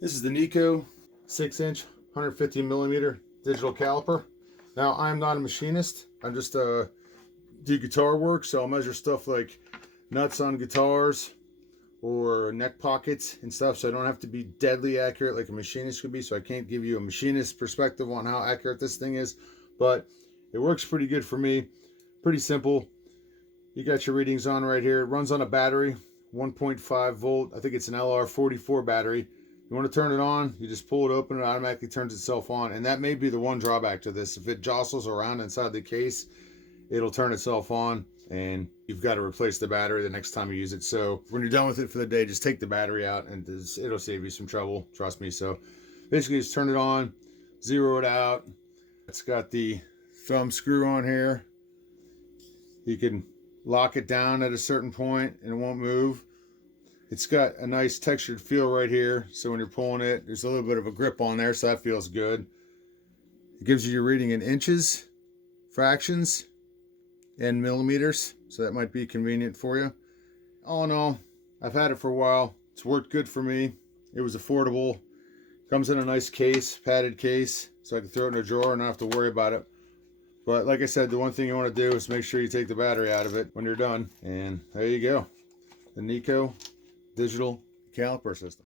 This is the NEIKO 6-inch 150 millimeter digital caliper. Now, I'm not a machinist. I'm just do guitar work, so I'll measure stuff like nuts on guitars or neck pockets and stuff, so I don't have to be deadly accurate like a machinist could be. So I can't give you a machinist perspective on how accurate this thing is, but it works pretty good for me. Pretty simple. You got your readings on right here. It runs on a battery, 1.5 volt. I think it's an LR44 battery. You want to turn it on, you just pull it open, it automatically turns itself on. And that may be the one drawback to this. If it jostles around inside the case, it'll turn itself on and you've got to replace the battery the next time you use it. So when you're done with it for the day, just take the battery out and it'll save you some trouble, trust me. So basically just turn it on, zero it out. It's got the thumb screw on here. You can lock it down at a certain point and it won't move. It's got a nice textured feel right here, so when you're pulling it, there's a little bit of a grip on there, so that feels good. It gives you your reading in inches, fractions, and millimeters, so that might be convenient for you. All in all, I've had it for a while. It's worked good for me. It was affordable. Comes in a nice case, padded case, so I can throw it in a drawer and not have to worry about it. But like I said, the one thing you want to do is make sure you take the battery out of it when you're done. And there you go. The NEIKO digital caliper system.